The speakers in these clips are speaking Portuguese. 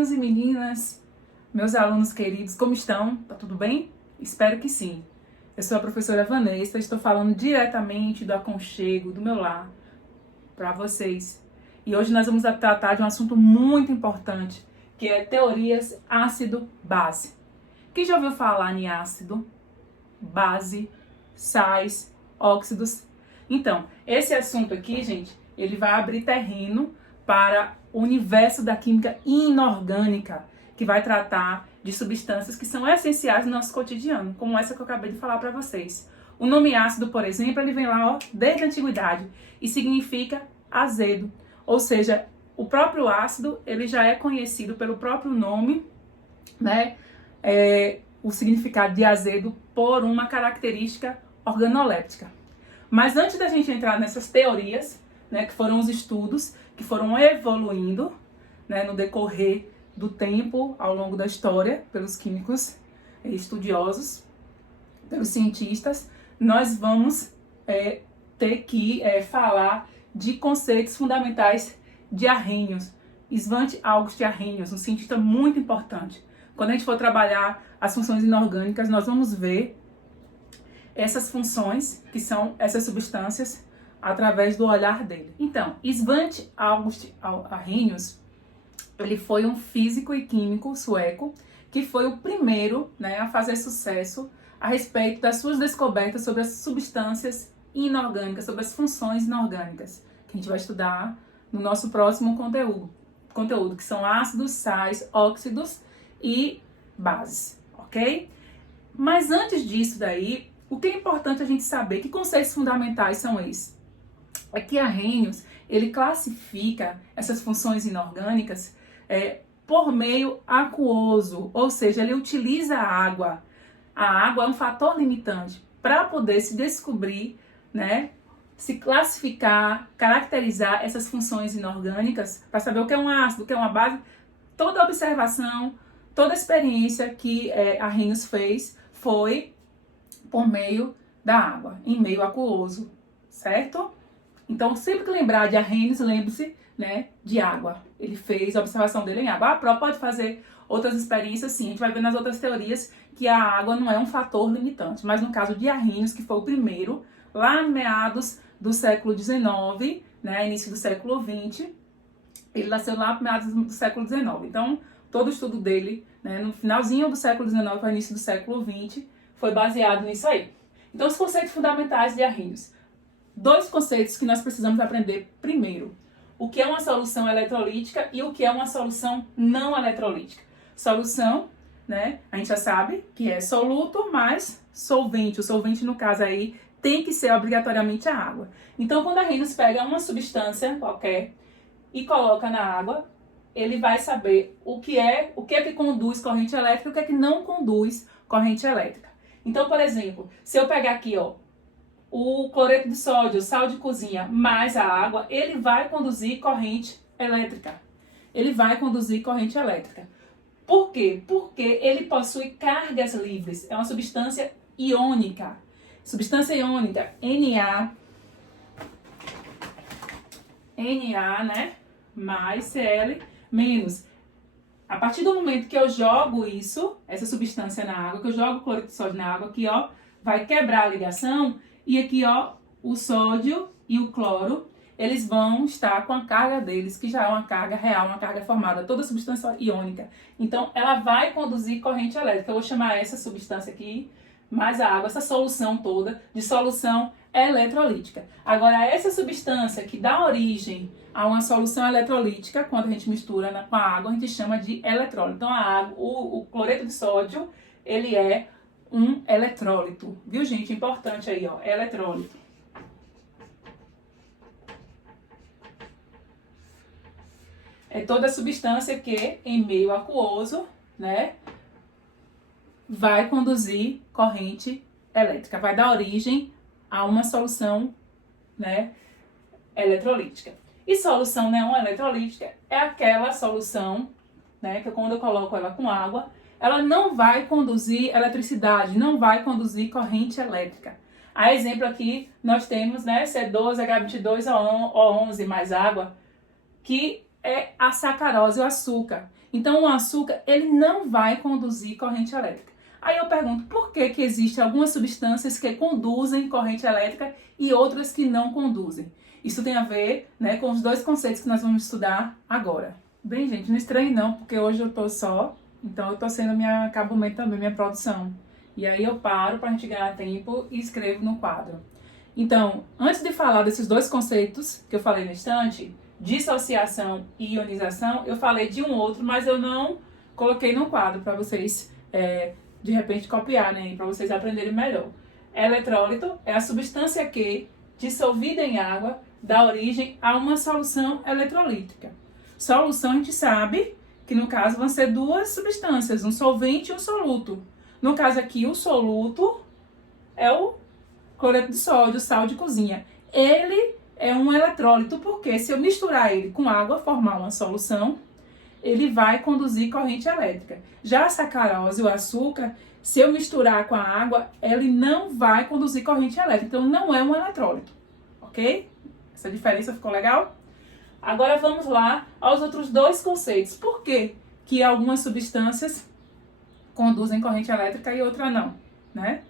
Meninos e meninas, meus alunos queridos, como estão? Tá tudo bem? Espero que sim. Eu sou a professora Vanessa, estou falando diretamente do aconchego do meu lar para vocês. E hoje nós vamos tratar de um assunto muito importante, que é teorias ácido-base. Quem já ouviu falar em ácido, base, sais, óxidos? Então, esse assunto aqui, gente, ele vai abrir terreno para o universo da química inorgânica, que vai tratar de substâncias que são essenciais no nosso cotidiano, como essa que eu acabei de falar para vocês. O nome ácido, por exemplo, ele vem lá desde a antiguidade e significa azedo, ou seja, o próprio ácido ele já é conhecido pelo próprio nome, né? O significado de azedo por uma característica organoléptica. Mas antes da gente entrar nessas teorias, né, que foram os estudos que foram evoluindo, né, no decorrer do tempo, ao longo da história, pelos químicos estudiosos, pelos cientistas, nós vamos ter que falar de conceitos fundamentais de Arrhenius. Svante August Arrhenius, um cientista muito importante. Quando a gente for trabalhar as funções inorgânicas, nós vamos ver essas funções, que são essas substâncias, através do olhar dele. Então, Svante August Arrhenius, ele foi um físico e químico sueco que foi o primeiro, né, a fazer sucesso a respeito das suas descobertas sobre as substâncias inorgânicas, sobre as funções inorgânicas, que a gente vai estudar no nosso próximo conteúdo, que são ácidos, sais, óxidos e bases, ok? Mas antes disso daí, o que é importante a gente saber, que conceitos fundamentais são esses? É que Arrhenius, ele classifica essas funções inorgânicas por meio aquoso, ou seja, ele utiliza a água. A água é um fator limitante para poder se descobrir, né, se classificar, caracterizar essas funções inorgânicas, para saber o que é um ácido, o que é uma base. Toda observação, toda experiência que Arrhenius fez foi por meio da água, em meio aquoso, certo? Então, sempre que lembrar de Arrhenius, lembre-se, né, de água. Ele fez a observação dele em água. A pró pode fazer outras experiências, sim. A gente vai ver nas outras teorias que a água não é um fator limitante. Mas no caso de Arrhenius, que foi o primeiro, lá em meados do século XIX, né, início do século XX, ele nasceu lá em meados do século XIX. Então, todo o estudo dele, né, no finalzinho do século XIX para o início do século XX, foi baseado nisso aí. Então, os conceitos fundamentais de Arrhenius. Dois conceitos que nós precisamos aprender primeiro. O que é uma solução eletrolítica e o que é uma solução não eletrolítica. Solução, né, a gente já sabe que é soluto mais solvente. O solvente, no caso aí, tem que ser obrigatoriamente a água. Então, quando Arrhenius pega uma substância qualquer e coloca na água, ele vai saber o que é que conduz corrente elétrica e o que é que não conduz corrente elétrica. Então, por exemplo, se eu pegar aqui, ó, o cloreto de sódio, o sal de cozinha, mais a água, ele vai conduzir corrente elétrica. Ele vai conduzir corrente elétrica. Por quê? Porque ele possui cargas livres. É uma substância iônica. Substância iônica, Na, né? Mais Cl menos. A partir do momento que eu jogo essa substância na água, que eu jogo o cloreto de sódio na água, aqui, ó, vai quebrar a ligação. E aqui, ó, o sódio e o cloro, eles vão estar com a carga deles, que já é uma carga real, uma carga formada, toda substância iônica. Então, ela vai conduzir corrente elétrica. Eu vou chamar essa substância aqui, mais a água, essa solução toda, de solução eletrolítica. Agora, essa substância que dá origem a uma solução eletrolítica, quando a gente mistura com a água, a gente chama de eletrólito. Então, a água, o cloreto de sódio, ele é um eletrólito, viu, gente? Importante aí, ó, eletrólito. É toda substância que, em meio aquoso, né, vai conduzir corrente elétrica, vai dar origem a uma solução, né, eletrolítica. E solução não eletrolítica é aquela solução, né, que quando eu coloco ela com água, ela não vai conduzir eletricidade, não vai conduzir corrente elétrica. A exemplo aqui, nós temos, né, C12H22O11 mais água, que é a sacarose, o açúcar. Então, o açúcar, ele não vai conduzir corrente elétrica. Aí eu pergunto, por que que existem algumas substâncias que conduzem corrente elétrica e outras que não conduzem? Isso tem a ver, né, com os dois conceitos que nós vamos estudar agora. Bem, gente, não estranhe não, porque hoje eu tô só, então eu tô sendo minha acabamento também, minha produção. E aí eu paro pra gente ganhar tempo e escrevo no quadro. Então, antes de falar desses dois conceitos que eu falei no instante, dissociação e ionização, eu falei de um outro, mas eu não coloquei no quadro para vocês, de repente, copiarem, para vocês aprenderem melhor. Eletrólito é a substância que, dissolvida em água, dá origem a uma solução eletrolítica. Solução, a gente sabe que, no caso, vão ser duas substâncias, um solvente e um soluto. No caso aqui, o soluto é o cloreto de sódio, sal de cozinha. Ele é um eletrólito porque se eu misturar ele com água, formar uma solução, ele vai conduzir corrente elétrica. Já a sacarose, o açúcar, se eu misturar com a água, ele não vai conduzir corrente elétrica. Então, não é um eletrólito, ok? Essa diferença ficou legal? Agora vamos lá aos outros dois conceitos. Por que que algumas substâncias conduzem corrente elétrica e outra não, né?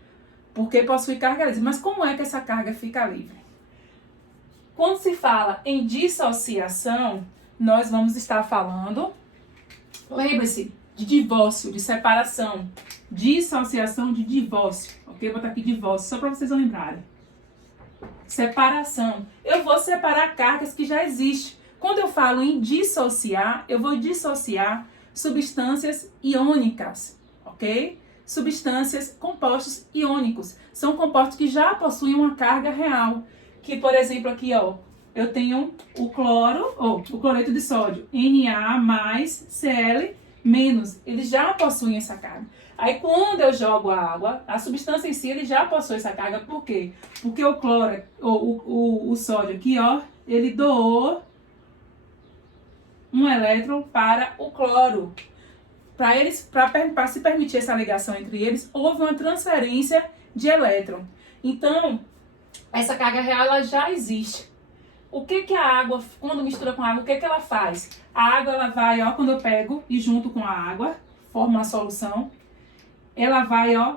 Porque possui carga livre. Mas como é que essa carga fica livre? Quando se fala em dissociação, nós vamos estar falando, lembre-se, de divórcio, de separação. Dissociação de divórcio, ok? Vou botar aqui divórcio, só para vocês lembrarem. Separação. Eu vou separar cargas que já existem. Quando eu falo em dissociar, eu vou dissociar substâncias iônicas, ok? Substâncias, compostos iônicos. São compostos que já possuem uma carga real. Que, por exemplo, aqui, ó, eu tenho o cloro, ou o cloreto de sódio, Na mais Cl menos. Eles já possuem essa carga. Aí, quando eu jogo a água, a substância em si, ele já possui essa carga. Por quê? Porque o cloro, ou o sódio aqui, ó, ele doou um elétron para o cloro. Para se permitir essa ligação entre eles, houve uma transferência de elétron. Então, essa carga real ela já existe. O que que a água, quando mistura com a água, o que que ela faz? A água ela vai, ó, quando eu pego e junto com a água, forma uma solução, ela vai, ó,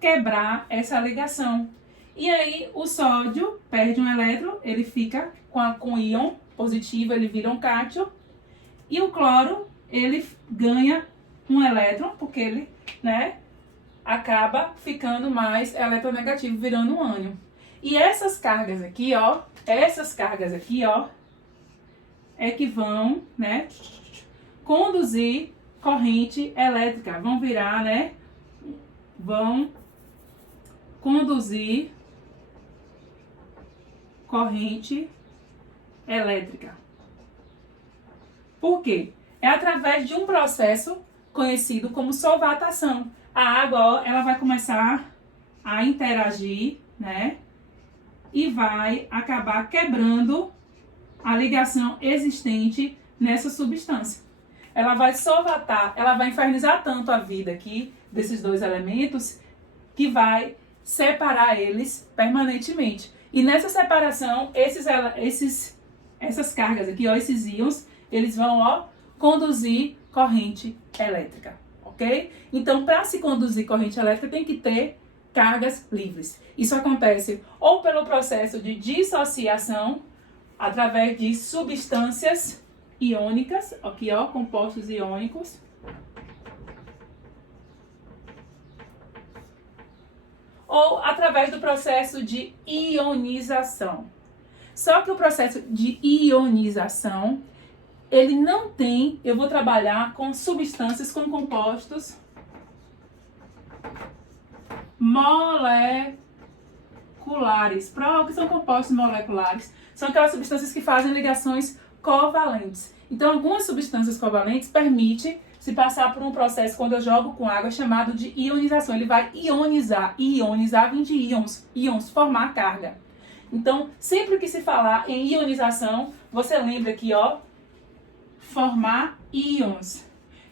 quebrar essa ligação. E aí o sódio perde um elétron, ele fica com íon positivo, ele vira um cátion. E o cloro, ele ganha um elétron, porque ele, né, acaba ficando mais eletronegativo, virando um ânion. E essas cargas aqui, ó, é que vão, né, conduzir corrente elétrica. Vão virar, né, vão conduzir corrente elétrica. Por quê? É através de um processo conhecido como solvatação. A água, ó, ela vai começar a interagir, né? E vai acabar quebrando a ligação existente nessa substância. Ela vai solvatar, ela vai infernizar tanto a vida aqui desses dois elementos que vai separar eles permanentemente. E nessa separação, essas cargas aqui, ó, esses íons, eles vão, ó, conduzir corrente elétrica, ok? Então, para se conduzir corrente elétrica, tem que ter cargas livres. Isso acontece ou pelo processo de dissociação, através de substâncias iônicas, aqui ó, compostos iônicos, ou através do processo de ionização. Só que o processo de ionização, ele não tem, eu vou trabalhar com substâncias, com compostos moleculares. O que são compostos moleculares? São aquelas substâncias que fazem ligações covalentes. Então, algumas substâncias covalentes permitem se passar por um processo, quando eu jogo com água, chamado de ionização. Ele vai ionizar. E ionizar vem de íons, formar carga. Então, sempre que se falar em ionização, você lembra aqui, ó, formar íons.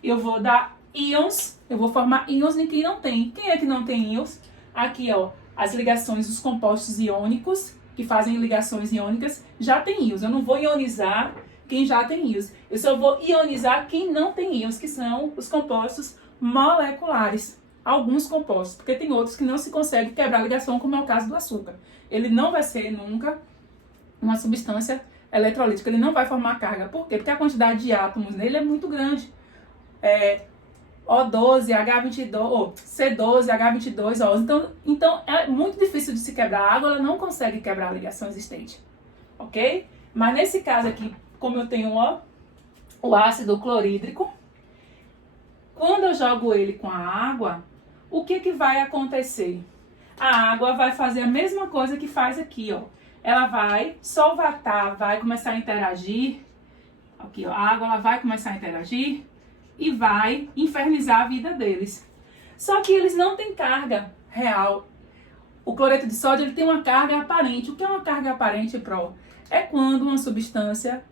Eu vou dar íons, eu vou formar íons em quem não tem. Quem é que não tem íons? Aqui, ó, as ligações dos compostos iônicos, que fazem ligações iônicas, já tem íons. Eu não vou ionizar quem já tem íons. Eu só vou ionizar quem não tem íons, que são os compostos moleculares. Alguns compostos, porque tem outros que não se consegue quebrar a ligação, como é o caso do açúcar. Ele não vai ser nunca uma substância eletrolítica, ele não vai formar carga. Por quê? Porque a quantidade de átomos nele é muito grande. O12, H22, C12, H22, O. Então é muito difícil de se quebrar. A água ela não consegue quebrar a ligação existente. Ok? Mas nesse caso aqui, como eu tenho o ácido clorídrico, quando eu jogo ele com a água, o que vai acontecer? A água vai fazer a mesma coisa que faz aqui, ó. Ela vai solvatar, vai começar a interagir. Aqui, ó, a água ela vai começar a interagir e vai infernizar a vida deles. Só que eles não têm carga real. O cloreto de sódio ele tem uma carga aparente. O que é uma carga aparente, Pro? É quando uma substância,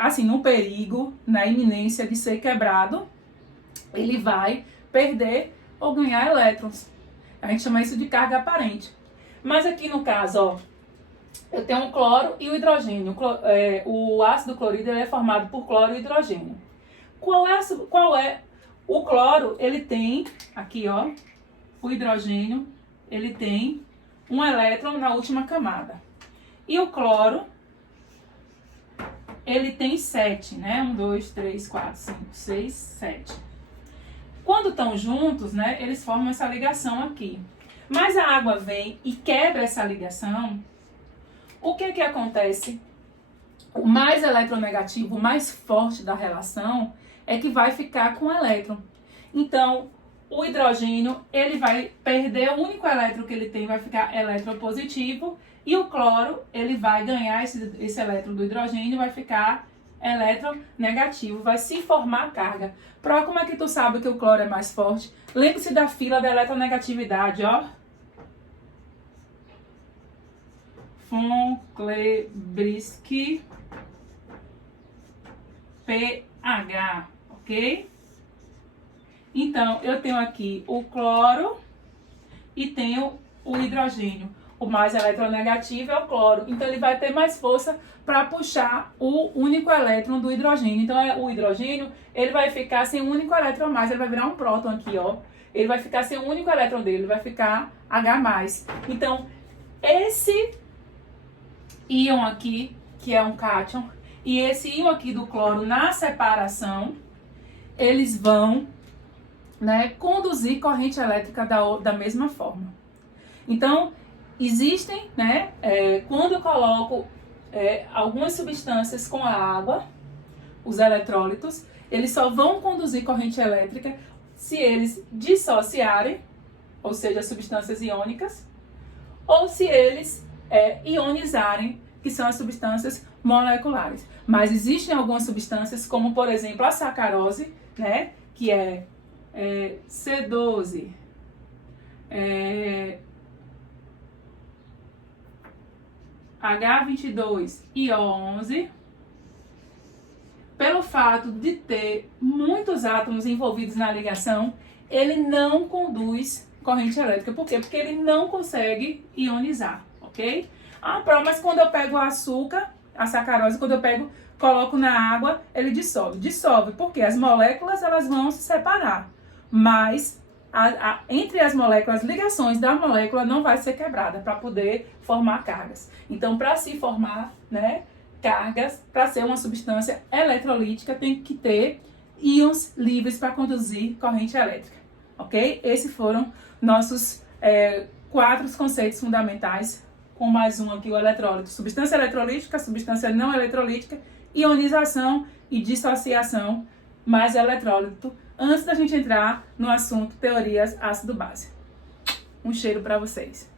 assim, no perigo, na iminência de ser quebrado, ele vai perder ou ganhar elétrons. A gente chama isso de carga aparente. Mas aqui no caso, ó, eu tenho o cloro e o hidrogênio. O ácido clorídrico é formado por cloro e hidrogênio. Qual é o cloro? Ele tem, aqui ó, o hidrogênio, ele tem um elétron na última camada. E o cloro, ele tem 7, né? 1, 2, 3, 4, 5, 6, 7. Quando estão juntos, né, eles formam essa ligação aqui. Mas a água vem e quebra essa ligação. O que acontece? O mais eletronegativo, o mais forte da relação, é que vai ficar com o elétron. Então, o hidrogênio, ele vai perder o único elétron que ele tem, vai ficar eletropositivo. E o cloro, ele vai ganhar esse elétron do hidrogênio e vai ficar eletronegativo, vai se formar carga. Pro, como é que tu sabe que o cloro é mais forte? Lembre-se da fila da eletronegatividade, ó. Von Klebriski, pH, ok? Então, eu tenho aqui o cloro e tenho o hidrogênio. O mais eletronegativo é o cloro. Então, ele vai ter mais força para puxar o único elétron do hidrogênio. Então, o hidrogênio, ele vai ficar sem um único elétron a mais. Ele vai virar um próton aqui, ó. Ele vai ficar sem o único elétron dele. Ele vai ficar H+. Então, esse íon aqui, que é um cátion, e esse íon aqui do cloro na separação, eles vão, né, conduzir corrente elétrica da mesma forma. Então, existem, né, quando eu coloco algumas substâncias com a água, os eletrólitos, eles só vão conduzir corrente elétrica se eles dissociarem, ou seja, substâncias iônicas, ou se eles ionizarem, que são as substâncias moleculares. Mas existem algumas substâncias, como por exemplo a sacarose, né, que é C12, H22 e O11, pelo fato de ter muitos átomos envolvidos na ligação, ele não conduz corrente elétrica. Por quê? Porque ele não consegue ionizar, ok? Ah, mas quando eu pego o açúcar, a sacarose, quando eu coloco na água, ele dissolve. Dissolve, porque as moléculas elas vão se separar, mas entre as moléculas, as ligações da molécula não vai ser quebrada para poder formar cargas. Então, para se formar, né, cargas, para ser uma substância eletrolítica, tem que ter íons livres para conduzir corrente elétrica, ok? Esses foram nossos 4 conceitos fundamentais, com mais um aqui, o eletrólito. Substância eletrolítica, substância não eletrolítica, ionização e dissociação, mais eletrólito, antes da gente entrar no assunto teorias ácido-base. Um cheiro para vocês.